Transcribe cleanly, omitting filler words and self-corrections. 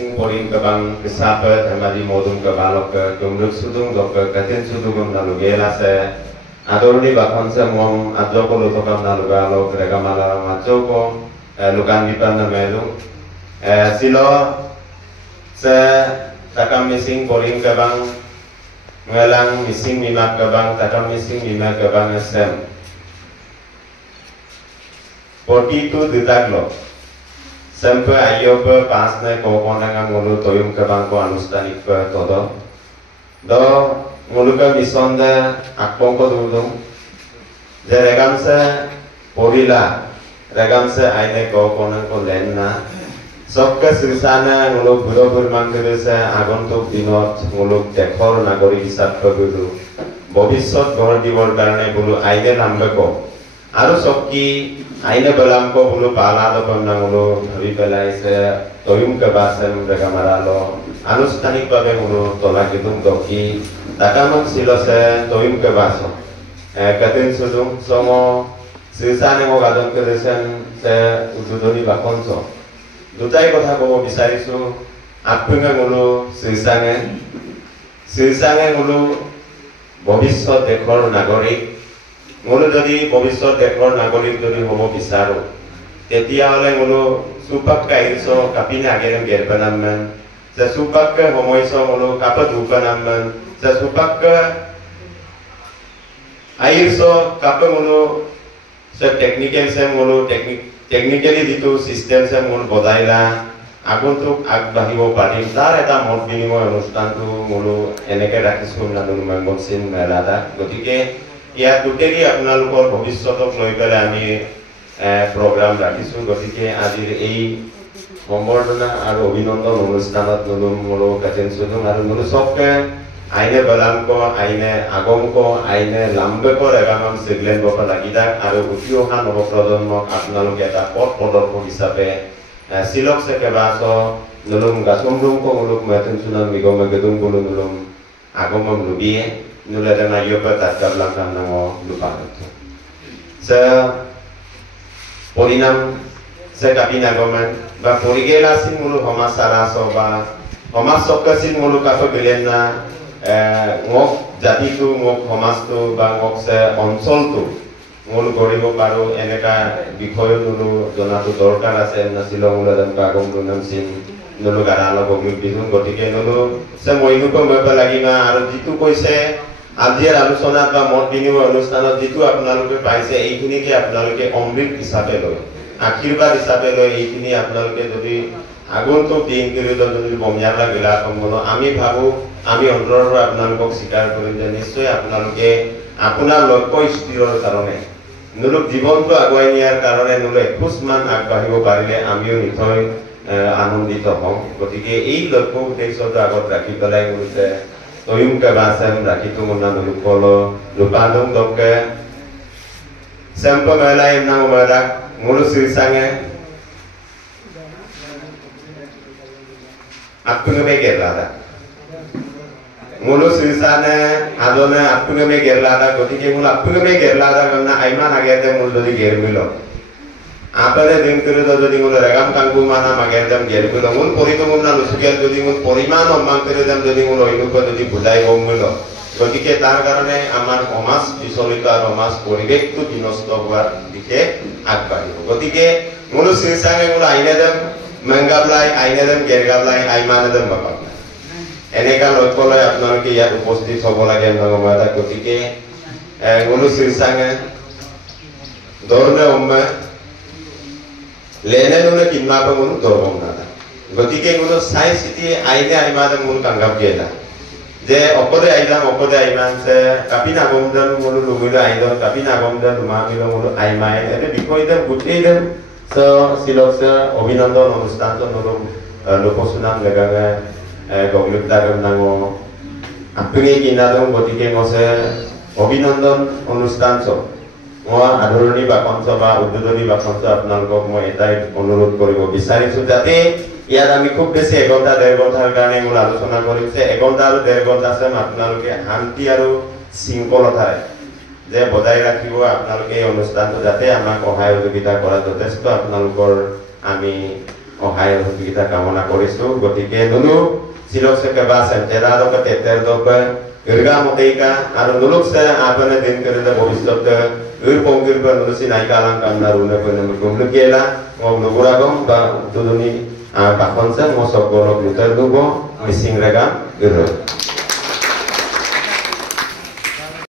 Porin kabang kesapat hamadi modum kabalok kumruk sudung dok katin sudung nalugela se adorni bakon se mom adjoko lutokam nalugalo gregamala machoko lukan dipan namelu silo se takam missing porin kabang ngelang missing mimak kabang takam missing mimak kabang sem poti tu ditaglo sampai ayo pe pas ne ko konang ngulu toyum kabang ko anustanik pe todo do ngulu ka misonda akpong ko dudung je regam se porila regam se aine ko konang ko lenna sobka sirsana ngulu buro burman kebe se agontuk dinot ngulu dekhor nagori hisab pe gudu bobisot gor dibor karone bulu aine nambe ko aru sobki aine balam ko bulu pala do pamna bulu bhi pelai se toyum ke basem daga maralo anustanik babe bulu tola gidum doki takamang silo se toyum ke baso katin sudung somo sisane mo gadon ke desen se ududoni bakonso dutai kotha ko bisarisu apunga bulu sisane bulu bobisot dekhor nagorik mulu jadi bobisot dekhor nagorik jadi hobo bisaru tetia oleh mulu supak ka irso kapina agerem gerbanamman se supak ka homo iso mulu kapa dupanamman se supak ka airso kapa mulu se technically ditu system se mulu bodaila aguntuk agbahibo parim tar eta mot binimoy অনুষ্ঠান tu mulu eneke rakhisun nanun mangonsin melada gotike ইয়াত দুটেৰি আপোনালোকৰ ভৱিষ্যতক লৈ পেলাই আমি programme ৰাখিছোঁ গতিকে আজিৰ এই সম্বৰ্ধনা আৰু অভিনন্দন অনুষ্ঠানত নলুমলো কাটেন সুদুং আৰু নলু সবকে আইনে বলামক আইনে আগমক আইনে লাম্বেক এগামান সিগলেন বক লাগিদাক আৰু উঠি অহা নৱপ্ৰজন্মক আপোনালোকে এটা পথ প্ৰদৰ্শক হিচাপে সিলক সেকেবাস নলুম গাছমৰুমক নলুক মেতেন সুনাম মিগম গেদুম বলু নলুম আগমম লুবিয়ে nula dan ayo pada dalam kanango lupa itu. Se polinam se kapina goman ba porigela sin mulu homasara soba homasokka sin mulu kafa gelena ngok jati tu ngok homas tu ba ngok se onsol tu mulu goribo paru eneka bikhoyo nulu jonatu dorkar ase nasilo mulu dan kagom dunam sin nulu garalo gomil bihun gotike nulu se moinu ko meba lagi na aru jitu koise আজিৰ আলোচনাত বা মত বিনিময় অনুষ্ঠানত যেটো আপোনালোকে পাইছে এইখিনিকে আপোনালোকে অমৃত হিচাপে লয় আশীৰ্বাদ হিচাপে লয় এইখিনি আপোনালোকে যদি আগন্তুক দিনকেইটা যদি বমিয়ালা গিলা কমল আমি ভাবো আমি অন্তৰৰ পৰা আপোনালোকক স্বীকাৰ কৰিম যে নিশ্চয় আপোনালোকে আপোনাৰ লক্ষ্য স্থিৰৰ কাৰণে নলুক জীৱনটো আগুৱাই নিয়াৰ কাৰণে নলুক খুচমান আগবাঢ়িব পাৰিলে আমিও নিশ্চয় আনন্দিত হ'ম গতিকে এই লক্ষ্য উদ্দেশ্যটো আগত ৰাখি পেলাই গৈছে toyum ke basem rakitu munna lukolo lupadung dokke sempo melai nang madak ngulu sirsange appunge me gerlada ngulu sirsane adone appunge me gerlada gotike ngulu appunge me gerlada ganna aiman agede mul dodi germilo apale din kere dodi ngulu regam kanggu mana magedam germilo mul porito munna lusugel dodi ngul poriman omman kere dam dodi ngul oinuko dodi budai gomilo gotike tar karone amar omas bisolito ar omas poribektu binosto hoar dike agbahibo gotike ngulu sirsange ngulu ainedam mangablai ainedam gergablai aimanedam babablai eneka lokoloi apnaloke ইয়াত উপস্থিত হব লাগে নগমাতা গতিকে ngulu sirsange dorme omme lene nune kinma pa munu dorong nada gotike munu sai siti aine aimada munu kangap gela je opode aiman se kapina gomdan munu lumila aidon kapina gomdan lumamilo munu aimai ede bikoidam gutidam so siloksa অভিনন্দন অনুষ্ঠান to nulum lokosunam legaga goglukdagam nango apnge kinadom gotike ngose অভিনন্দন অনুষ্ঠান so মই আদৰণি বাকঞ্চ বা উদ্বোধনী বাকঞ্চ আপোনালোকক মই এটাই অনুৰোধ কৰিব বিচাৰিছো যাতে ইয়াত আমি খুব বেছি 1 ঘণ্টা 1.5 ঘণ্টাৰ কাৰণে মূল আলোচনা কৰিছে 1 ঘণ্টা আৰু 1.5 ঘণ্টা sem আপোনালোকে শান্তি আৰু শৃংখলতাৰে যে বজাই ৰাখিব আপোনালোকে এই অনুষ্ঠানটো যাতে আমাক সহায় সহযোগিতা কৰা যথেষ্ট আপোনালোকৰ আমি অহায় সহযোগিতা কামনা কৰিছো গতিকে নুনু সিলক সে কেবা সেন্টেরা দ তেতের দ ইরগা মতেইকা আর নুলুক সে আপনে দিন করে ভবিষ্যৎ ইর পঙ্গির পর নুসি নাইকালাং কান্না রুনে পনে গুমলু কেলা ngom nuguragom ba duduni bakon se mo sokolo lutar dugo missing rega gero